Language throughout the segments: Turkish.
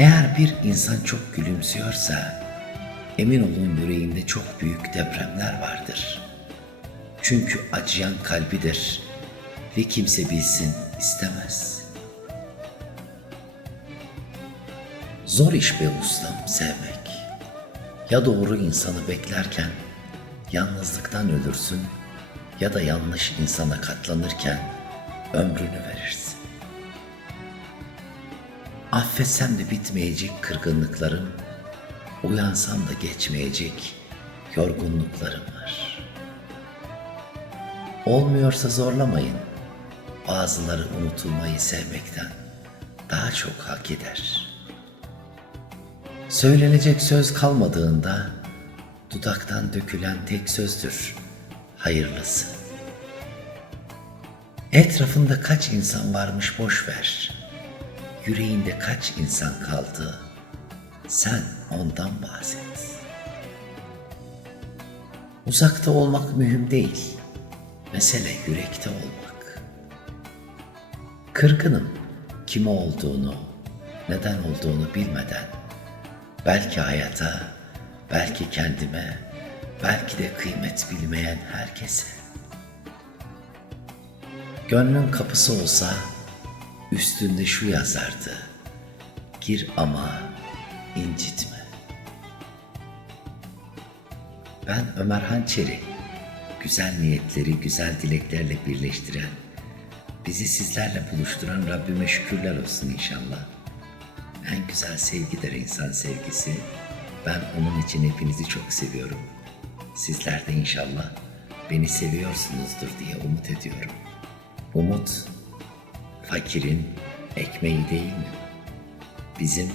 Eğer bir insan çok gülümsüyorsa, emin olun yüreğinde çok büyük depremler vardır. Çünkü acıyan kalbidir ve kimse bilsin istemez. Zor iş be ustam sevmek. Ya doğru insanı beklerken yalnızlıktan ölürsün ya da yanlış insana katlanırken ömrünü verirsin. Affetsem de bitmeyecek kırgınlıklarım, uyansam da geçmeyecek yorgunluklarım var. Olmuyorsa zorlamayın. Bazıları unutulmayı sevmekten daha çok hak eder. Söylenecek söz kalmadığında dudaktan dökülen tek sözdür hayırlısı. Etrafında kaç insan varmış boş ver. Yüreğinde kaç insan kaldı? Sen ondan bahset. Uzakta olmak mühim değil. Mesele yürekte olmak. Kırgınım kime olduğunu, neden olduğunu bilmeden belki hayata, belki kendime, belki de kıymet bilmeyen herkese. Gönlün kapısı olsa üstünde şu yazardı. Gir ama incitme. Ben Ömer Hançeri. Güzel niyetleri güzel dileklerle birleştiren, bizi sizlerle buluşturan Rabbime şükürler olsun inşallah. En güzel sevgidir insan sevgisi. Ben onun için hepinizi çok seviyorum. Sizler de inşallah beni seviyorsunuzdur diye umut ediyorum. Umut, fakirin ekmeği değil mi? Bizim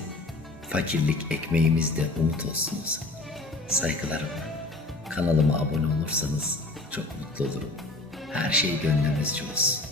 fakirlik ekmeğimiz de umut olsun o zaman. Saygılarımla. Kanalıma abone olursanız çok mutlu olurum. Her şey gönlünüzce olsun.